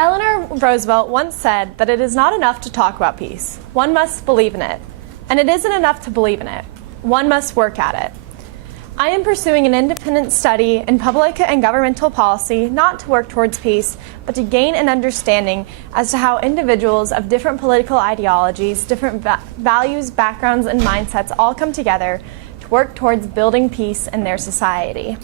Eleanor Roosevelt once said that it is not enough to talk about peace. One must believe in it. And it isn't enough to believe in it. One must work at it. I am pursuing an independent study in public and governmental policy, not to work towards peace, but to gain an understanding as to how individuals of different political ideologies, different values, backgrounds, and mindsets all come together to work towards building peace in their society.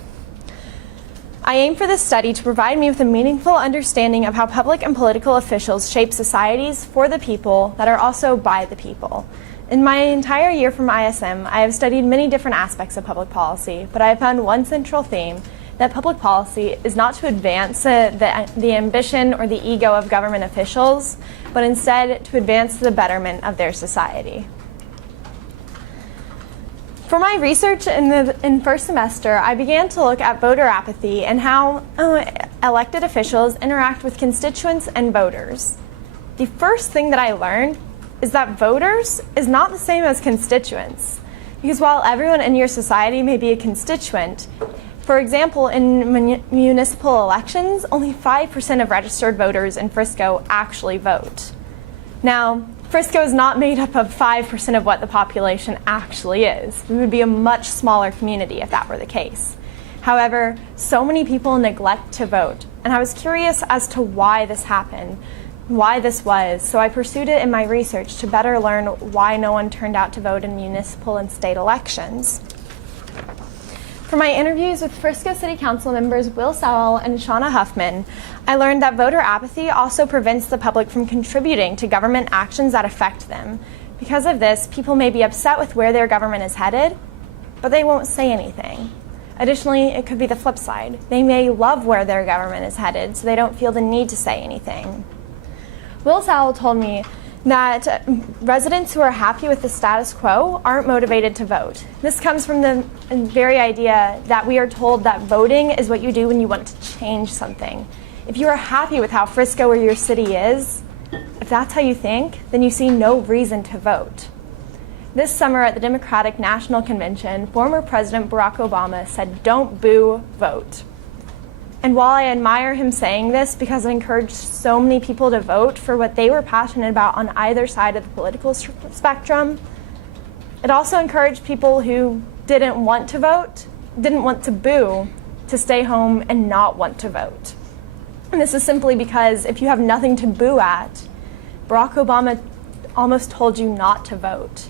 I aim for this study to provide me with a meaningful understanding of how public and political officials shape societies for the people that are also by the people. In my entire year from ISM, I have studied many different aspects of public policy, but I have found one central theme, that public policy is not to advance the ambition or the ego of government officials, but instead to advance the betterment of their society. For my research in first semester, I began to look at voter apathy and how elected officials interact with constituents and voters. The first thing that I learned is that voters is not the same as constituents. Because while everyone in your society may be a constituent, for example, in municipal elections, only 5% of registered voters in Frisco actually vote. Now, Frisco is not made up of 5% of what the population actually is. We would be a much smaller community if that were the case. However, so many people neglect to vote, and I was curious as to why this happened, why this was, so I pursued it in my research to better learn why no one turned out to vote in municipal and state elections. For my interviews with Frisco City Council members Will Sowell and Shauna Huffman, I learned that voter apathy also prevents the public from contributing to government actions that affect them. Because of this, people may be upset with where their government is headed, but they won't say anything. Additionally, it could be the flip side. They may love where their government is headed, so they don't feel the need to say anything. Will Sowell told me that residents who are happy with the status quo aren't motivated to vote. This comes from the very idea that we are told that voting is what you do when you want to change something. If you are happy with how Frisco or your city is, if that's how you think, then you see no reason to vote. This summer at the Democratic National Convention, former President Barack Obama said, "Don't boo, vote." And while I admire him saying this because it encouraged so many people to vote for what they were passionate about on either side of the political spectrum, it also encouraged people who didn't want to vote, didn't want to boo, to stay home and not want to vote. And this is simply because if you have nothing to boo at, Barack Obama almost told you not to vote.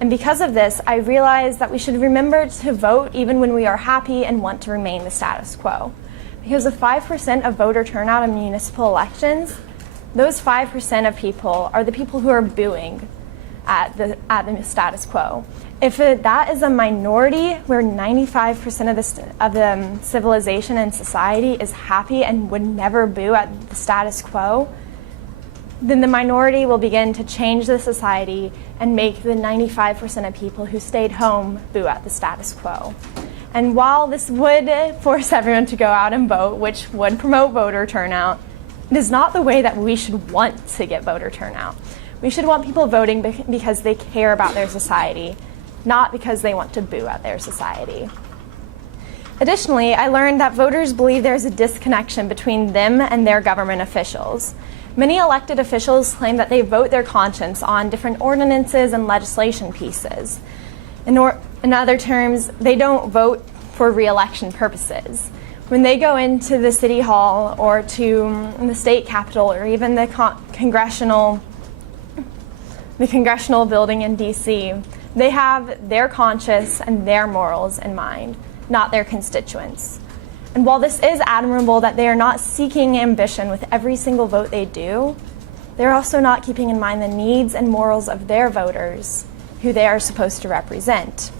And because of this, I realized that we should remember to vote even when we are happy and want to remain the status quo. Because of 5% of voter turnout in municipal elections, those 5% of people are the people who are booing at the status quo. If that is a minority where 95% of the civilization and society is happy and would never boo at the status quo, then the minority will begin to change the society and make the 95% of people who stayed home boo at the status quo. And while this would force everyone to go out and vote, which would promote voter turnout, it is not the way that we should want to get voter turnout. We should want people voting because they care about their society, not because they want to boo at their society. Additionally, I learned that voters believe there is a disconnection between them and their government officials. Many elected officials claim that they vote their conscience on different ordinances and legislation pieces. In other terms, they don't vote for re-election purposes. When they go into the city hall or to the state capitol or even the congressional building in DC, they have their conscience and their morals in mind, not their constituents. And while this is admirable that they are not seeking ambition with every single vote they do, they're also not keeping in mind the needs and morals of their voters, who they are supposed to represent.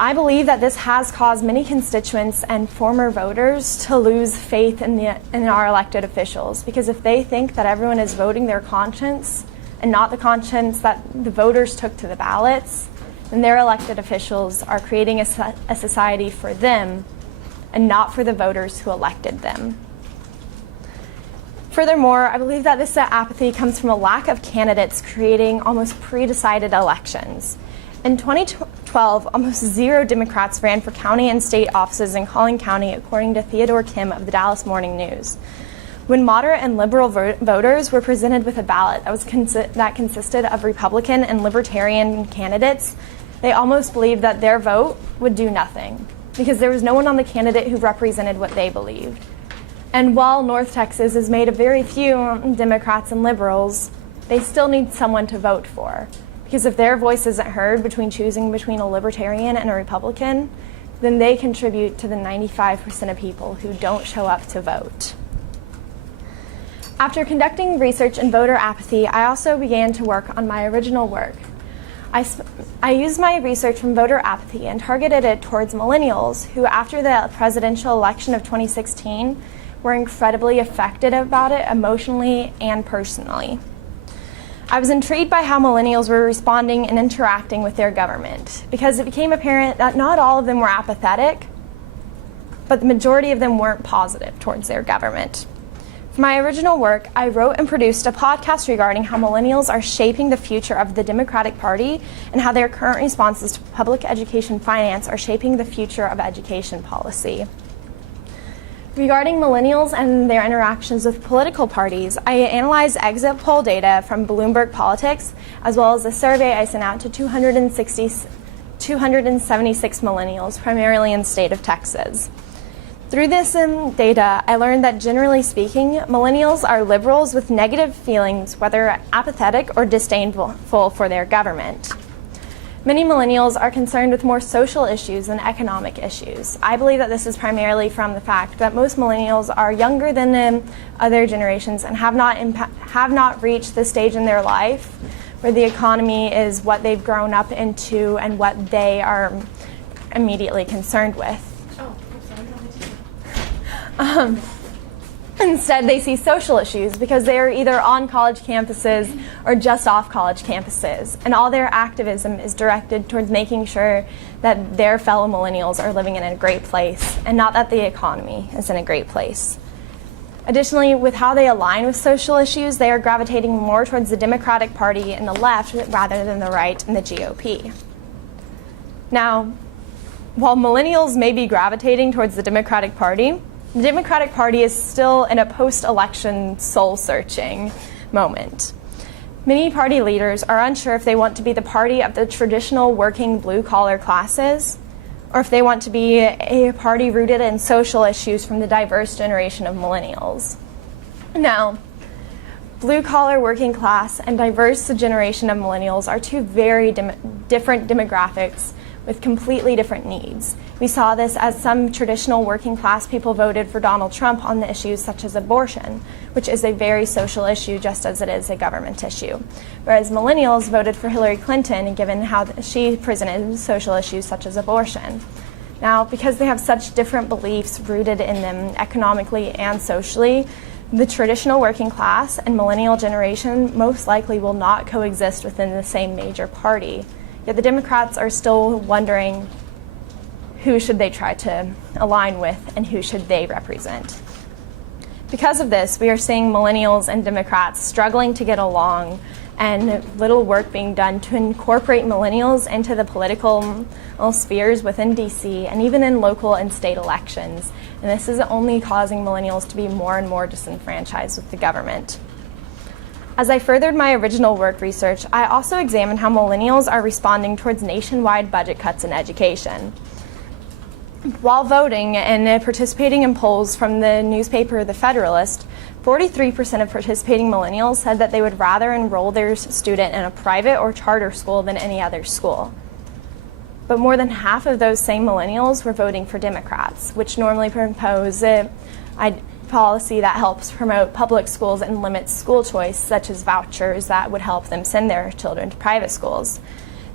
I believe that this has caused many constituents and former voters to lose faith in our elected officials, because if they think that everyone is voting their conscience and not the conscience that the voters took to the ballots, then their elected officials are creating a society for them and not for the voters who elected them. Furthermore, I believe that this apathy comes from a lack of candidates creating almost pre-decided elections. In 2012, almost 0 Democrats ran for county and state offices in Collin County, according to Theodore Kim of the Dallas Morning News. When moderate and liberal voters were presented with a ballot that consisted of Republican and Libertarian candidates, they almost believed that their vote would do nothing because there was no one on the candidate who represented what they believed. And while North Texas is made of very few Democrats and liberals, they still need someone to vote for. Because if their voice isn't heard between choosing between a Libertarian and a Republican, then they contribute to the 95% of people who don't show up to vote. After conducting research in voter apathy, I also began to work on my original work. I used my research from voter apathy and targeted it towards millennials who, after the presidential election of 2016, were incredibly affected about it emotionally and personally. I was intrigued by how millennials were responding and interacting with their government because it became apparent that not all of them were apathetic, but the majority of them weren't positive towards their government. For my original work, I wrote and produced a podcast regarding how millennials are shaping the future of the Democratic Party and how their current responses to public education finance are shaping the future of education policy. Regarding millennials and their interactions with political parties, I analyzed exit poll data from Bloomberg Politics, as well as a survey I sent out to 276 millennials, primarily in the state of Texas. Through this data, I learned that generally speaking, millennials are liberals with negative feelings, whether apathetic or disdainful for their government. Many millennials are concerned with more social issues than economic issues. I believe that this is primarily from the fact that most millennials are younger than other generations and have not reached the stage in their life where the economy is what they've grown up into and what they are immediately concerned with. Instead, they see social issues because they are either on college campuses or just off college campuses, and all their activism is directed towards making sure that their fellow millennials are living in a great place, and not that the economy is in a great place. Additionally, with how they align with social issues, they are gravitating more towards the Democratic Party and the left rather than the right and the GOP. Now, while millennials may be gravitating towards the Democratic Party, the Democratic Party is still in a post-election soul-searching moment. Many party leaders are unsure if they want to be the party of the traditional working blue-collar classes, or if they want to be a party rooted in social issues from the diverse generation of millennials. Now, blue-collar working class and diverse generation of millennials are two very different demographics with completely different needs. We saw this as some traditional working class people voted for Donald Trump on the issues such as abortion, which is a very social issue just as it is a government issue. Whereas millennials voted for Hillary Clinton given how she presented social issues such as abortion. Now, because they have such different beliefs rooted in them economically and socially, the traditional working class and millennial generation most likely will not coexist within the same major party. Yet the Democrats are still wondering who should they try to align with and who should they represent. Because of this, we are seeing millennials and Democrats struggling to get along and little work being done to incorporate millennials into the political spheres within DC and even in local and state elections. And this is only causing millennials to be more and more disenfranchised with the government. As I furthered my original work research, I also examined how millennials are responding towards nationwide budget cuts in education. While voting and participating in polls from the newspaper The Federalist, 43% of participating millennials said that they would rather enroll their student in a private or charter school than any other school. But more than half of those same millennials were voting for Democrats, which normally propose a policy that helps promote public schools and limits school choice, such as vouchers that would help them send their children to private schools.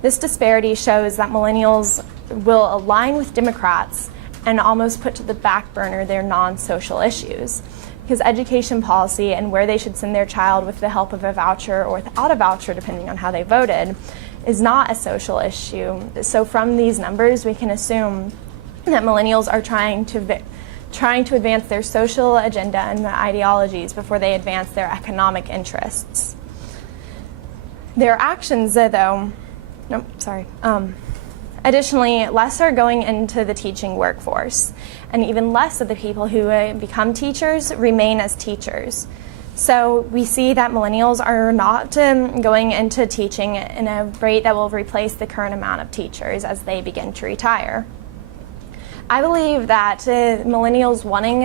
This disparity shows that millennials will align with Democrats and almost put to the back burner their non-social issues, because education policy and where they should send their child with the help of a voucher or without a voucher, depending on how they voted, is not a social issue. So from these numbers, we can assume that millennials are trying to advance their social agenda and ideologies before they advance their economic interests. Their actions, though, Additionally, less are going into the teaching workforce, and even less of the people who become teachers remain as teachers. So we see that millennials are not going into teaching in a rate that will replace the current amount of teachers as they begin to retire. I believe that millennials wanting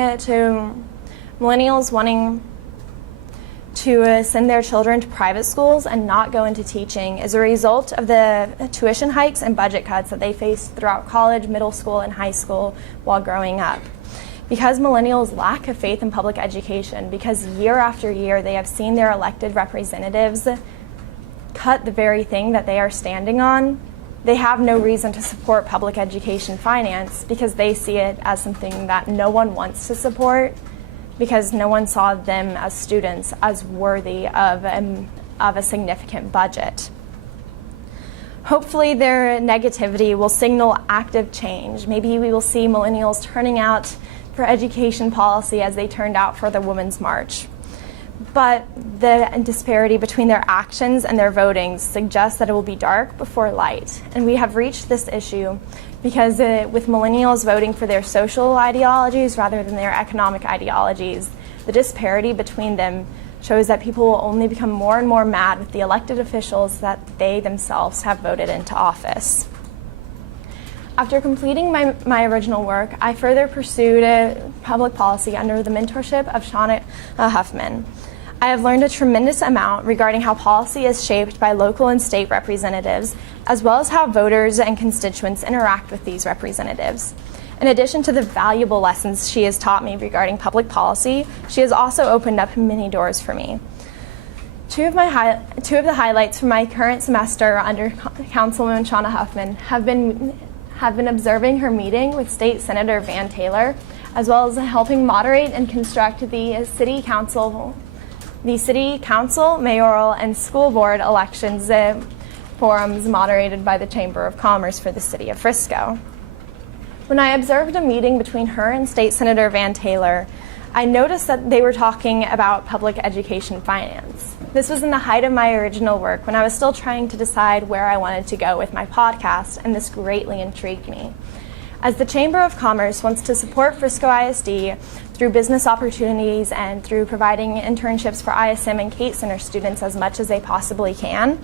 to send their children to private schools and not go into teaching is a result of the tuition hikes and budget cuts that they faced throughout college, middle school, and high school while growing up. Because millennials lack a faith in public education, because year after year they have seen their elected representatives cut the very thing that they are standing on, they have no reason to support public education finance because they see it as something that no one wants to support, because no one saw them as students as worthy of a significant budget. Hopefully their negativity will signal active change. Maybe we will see millennials turning out for education policy as they turned out for the Women's March. But the disparity between their actions and their voting suggests that it will be dark before light. And we have reached this issue because with millennials voting for their social ideologies rather than their economic ideologies, the disparity between them shows that people will only become more and more mad with the elected officials that they themselves have voted into office. After completing my original work, I further pursued public policy under the mentorship of Shauna Huffman. I have learned a tremendous amount regarding how policy is shaped by local and state representatives, as well as how voters and constituents interact with these representatives. In addition to the valuable lessons she has taught me regarding public policy, she has also opened up many doors for me. Two of the highlights from my current semester under Councilwoman Shauna Huffman have been observing her meeting with State Senator Van Taylor, as well as helping moderate and construct the city council, mayoral, and school board elections forums moderated by the Chamber of Commerce for the city of Frisco. When I observed a meeting between her and State Senator Van Taylor, I noticed that they were talking about public education finance. This was in the height of my original work when I was still trying to decide where I wanted to go with my podcast, and this greatly intrigued me. As the Chamber of Commerce wants to support Frisco ISD through business opportunities and through providing internships for ISM and Kate Center students as much as they possibly can,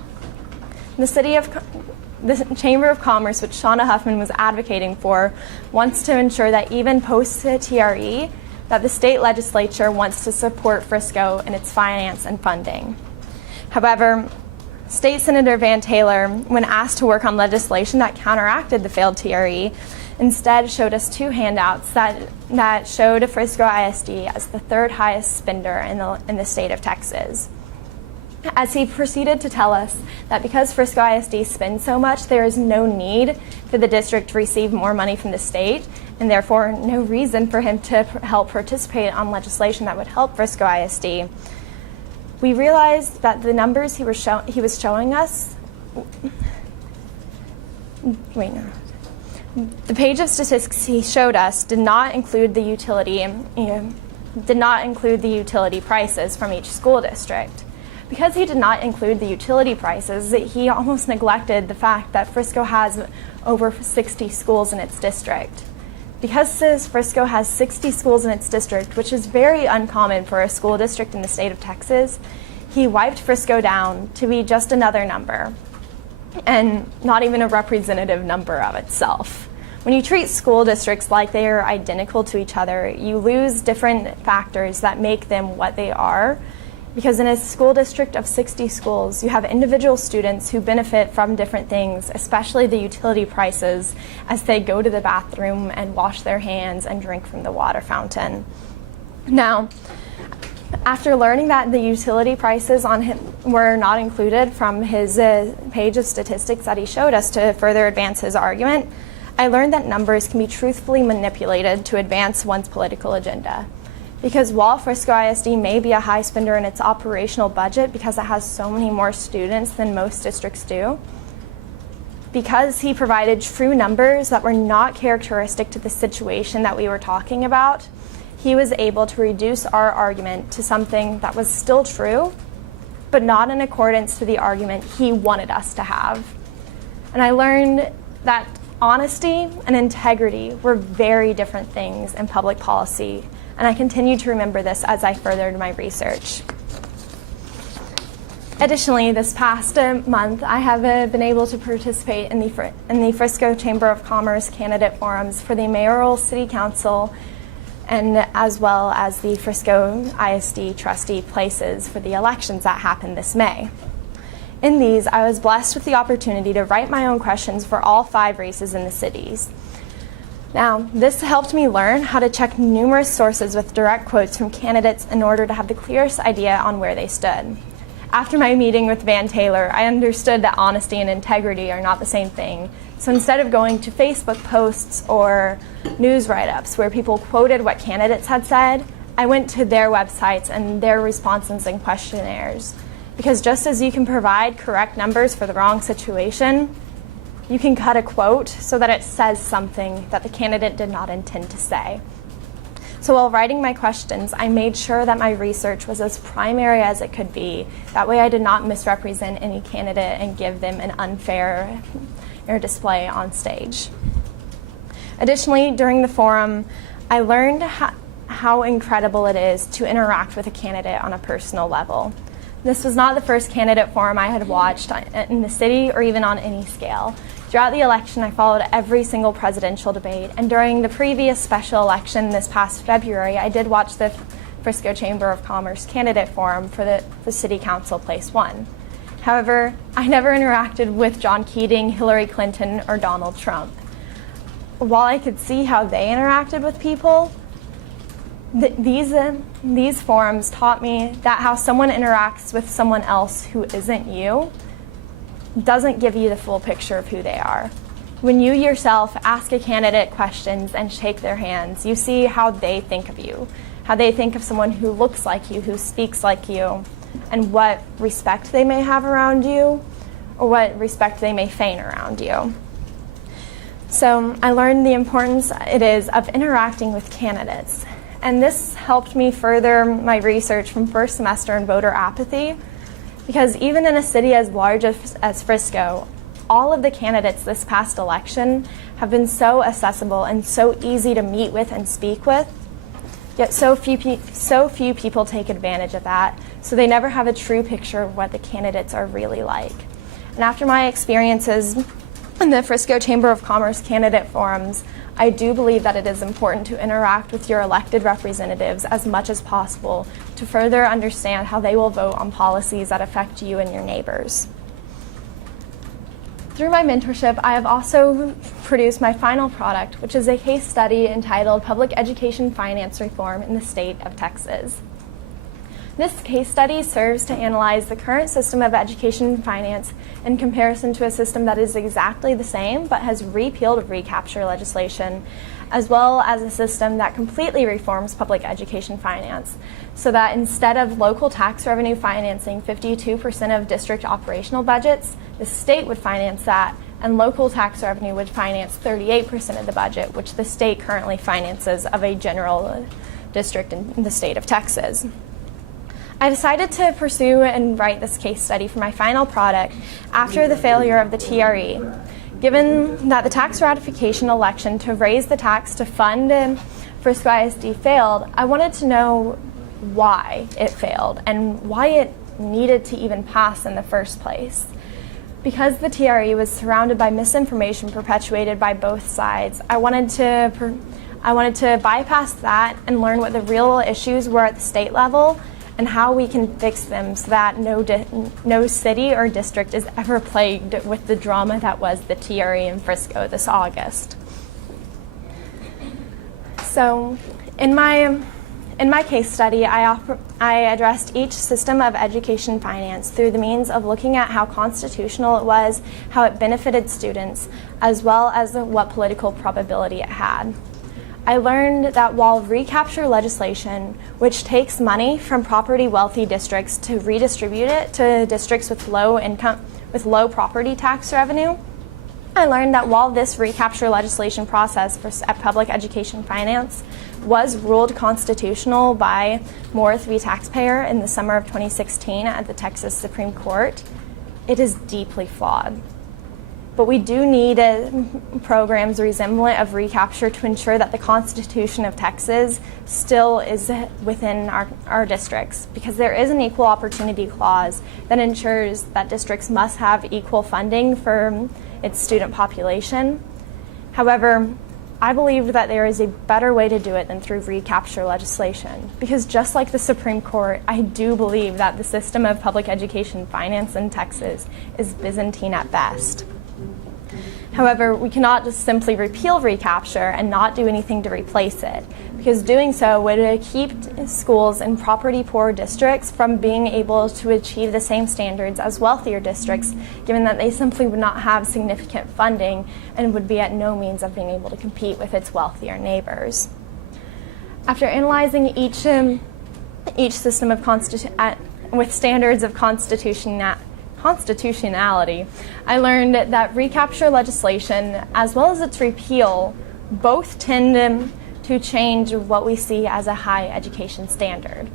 the Chamber of Commerce, which Shauna Huffman was advocating for, wants to ensure that even post-TRE, that the state legislature wants to support Frisco in its finance and funding. However, State Senator Van Taylor, when asked to work on legislation that counteracted the failed TRE, instead showed us two handouts that showed Frisco ISD as the third highest spender in the state of Texas. As he proceeded to tell us that because Frisco ISD spends so much, there is no need for the district to receive more money from the state, and therefore no reason for him to help participate on legislation that would help Frisco ISD. We realized that the numbers he was showing us, the page of statistics he showed us did not include the utility prices from each school district. Because he did not include the utility prices, he almost neglected the fact that Frisco has over 60 schools in its district. Because Frisco has 60 schools in its district, which is very uncommon for a school district in the state of Texas, he wiped Frisco down to be just another number, and not even a representative number of itself. When you treat school districts like they are identical to each other, you lose different factors that make them what they are. Because in a school district of 60 schools, you have individual students who benefit from different things, especially the utility prices, as they go to the bathroom and wash their hands and drink from the water fountain. Now, after learning that the utility prices on him were not included from his page of statistics that he showed us to further advance his argument, I learned that numbers can be truthfully manipulated to advance one's political agenda. Because while Frisco ISD may be a high spender in its operational budget because it has so many more students than most districts do, because he provided true numbers that were not characteristic to the situation that we were talking about, he was able to reduce our argument to something that was still true, but not in accordance to the argument he wanted us to have. And I learned that Honesty and integrity were very different things in public policy, and I continue to remember this as I furthered my research. Additionally, this past month, I have been able to participate in the Frisco Chamber of Commerce candidate forums for the mayoral city council, and as well as the Frisco ISD trustee places for the elections that happened this May. In these, I was blessed with the opportunity to write my own questions for all 5 races in the cities. Now, this helped me learn how to check numerous sources with direct quotes from candidates in order to have the clearest idea on where they stood. After my meeting with Van Taylor, I understood that honesty and integrity are not the same thing. So instead of going to Facebook posts or news write-ups where people quoted what candidates had said, I went to their websites and their responses and questionnaires. Because just as you can provide correct numbers for the wrong situation, you can cut a quote so that it says something that the candidate did not intend to say. So while writing my questions, I made sure that my research was as primary as it could be. That way I did not misrepresent any candidate and give them an unfair display on stage. Additionally, during the forum, I learned how incredible it is to interact with a candidate on a personal level. This was not the first candidate forum I had watched in the city or even on any scale. Throughout the election, I followed every single presidential debate, and during the previous special election this past February, I did watch the Frisco Chamber of Commerce candidate forum for the City Council Place 1. However, I never interacted with John Keating, Hillary Clinton, or Donald Trump. While I could see how they interacted with people, these forums taught me that how someone interacts with someone else who isn't you doesn't give you the full picture of who they are. When you yourself ask a candidate questions and shake their hands, you see how they think of you, how they think of someone who looks like you, who speaks like you, and what respect they may have around you, or what respect they may feign around you. So I learned the importance it is of interacting with candidates. And this helped me further my research from first semester in voter apathy, because even in a city as large as Frisco, all of the candidates this past election have been so accessible and so easy to meet with and speak with, yet so few people take advantage of that, so they never have a true picture of what the candidates are really like. And after my experiences in the Frisco Chamber of Commerce candidate forums, I do believe that it is important to interact with your elected representatives as much as possible to further understand how they will vote on policies that affect you and your neighbors. Through my mentorship, I have also produced my final product, which is a case study entitled Public Education Finance Reform in the State of Texas. This case study serves to analyze the current system of education and finance in comparison to a system that is exactly the same but has repealed recapture legislation, as well as a system that completely reforms public education finance, so that instead of local tax revenue financing 52% of district operational budgets, the state would finance that, and local tax revenue would finance 38% of the budget, which the state currently finances of a general district in the state of Texas. I decided to pursue and write this case study for my final product after the failure of the TRE. Given that the tax ratification election to raise the tax to fund Frisco ISD failed, I wanted to know why it failed and why it needed to even pass in the first place. Because the TRE was surrounded by misinformation perpetuated by both sides, I wanted to bypass that and learn what the real issues were at the state level and how we can fix them so that no city or district is ever plagued with the drama that was the TRE in Frisco this August. So in my case study, I addressed each system of education finance through the means of looking at how constitutional it was, how it benefited students, as well as what political probability it had. I learned that while recapture legislation, which takes money from property-wealthy districts to redistribute it to districts with low property tax revenue, I learned that while this recapture legislation process for public education finance was ruled constitutional by Morris v. Taxpayer in the summer of 2016 at the Texas Supreme Court, it is deeply flawed. but we do need programs resemblant of recapture to ensure that the Constitution of Texas still is within our districts, because there is an equal opportunity clause that ensures that districts must have equal funding for its student population. However, I believe that there is a better way to do it than through recapture legislation, because just like the Supreme Court, I do believe that the system of public education finance in Texas is Byzantine at best. However, we cannot just simply repeal recapture and not do anything to replace it, because doing so would keep schools in property-poor districts from being able to achieve the same standards as wealthier districts, given that they simply would not have significant funding and would be at no means of being able to compete with its wealthier neighbors. After analyzing each system of with standards of constitutionality, I learned that recapture legislation, as well as its repeal, both tend to change what we see as a high education standard.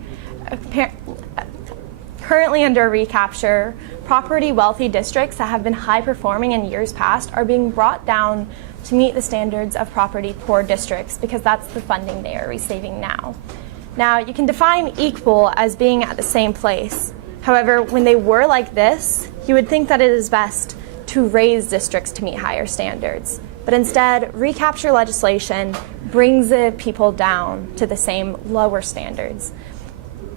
Currently under recapture, property-wealthy districts that have been high-performing in years past are being brought down to meet the standards of property-poor districts, because that's the funding they are receiving now. Now, you can define equal as being at the same place. However, when they were like this, you would think that it is best to raise districts to meet higher standards. But instead, recapture legislation brings the people down to the same lower standards.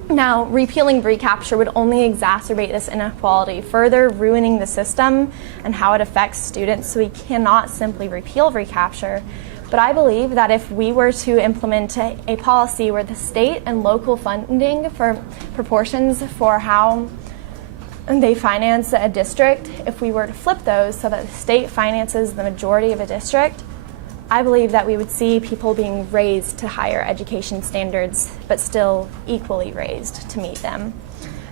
Now, repealing recapture would only exacerbate this inequality, further ruining the system and how it affects students, so we cannot simply repeal recapture. But I believe that if we were to implement a policy where the state and local funding for proportions for how they finance a district, if we were to flip those so that the state finances the majority of a district, I believe that we would see people being raised to higher education standards, but still equally raised to meet them.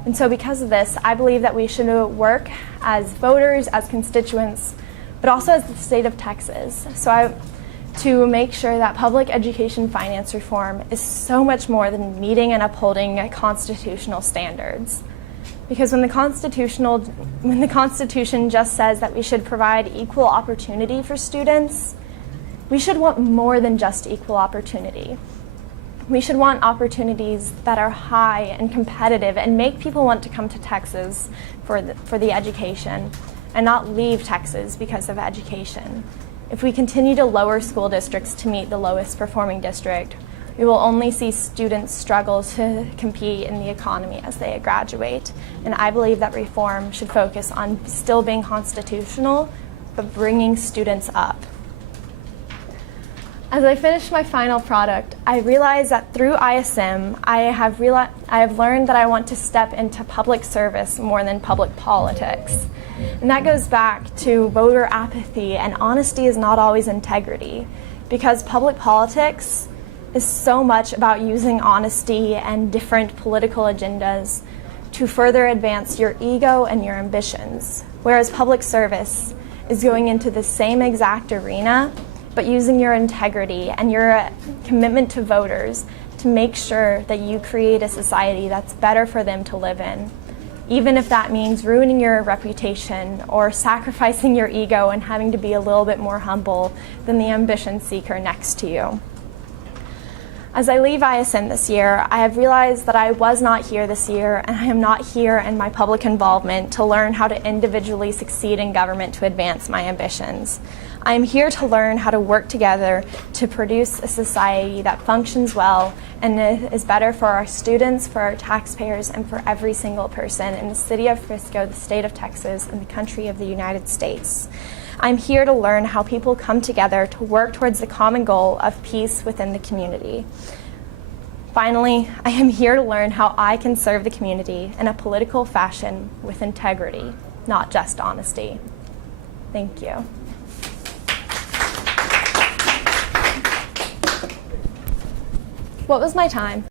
And so because of this, I believe that we should work as voters, as constituents, but also as the state of Texas. To make sure that public education finance reform is so much more than meeting and upholding constitutional standards. Because when the Constitution just says that we should provide equal opportunity for students, we should want more than just equal opportunity. We should want opportunities that are high and competitive and make people want to come to Texas for the education and not leave Texas because of education. If we continue to lower school districts to meet the lowest performing district, we will only see students struggle to compete in the economy as they graduate. And I believe that reform should focus on still being constitutional, but bringing students up. As I finish my final product, I realized that through ISM, I have learned that I want to step into public service more than public politics. And that goes back to voter apathy, and honesty is not always integrity, because public politics is so much about using honesty and different political agendas to further advance your ego and your ambitions, whereas public service is going into the same exact arena, but using your integrity and your commitment to voters to make sure that you create a society that's better for them to live in, even if that means ruining your reputation or sacrificing your ego and having to be a little bit more humble than the ambition seeker next to you. As I leave ISM this year, I have realized that I was not here this year, and I am not here in my public involvement to learn how to individually succeed in government to advance my ambitions. I am here to learn how to work together to produce a society that functions well and is better for our students, for our taxpayers, and for every single person in the city of Frisco, the state of Texas, and the country of the United States. I'm here to learn how people come together to work towards the common goal of peace within the community. Finally, I am here to learn how I can serve the community in a political fashion with integrity, not just honesty. Thank you. What was my time?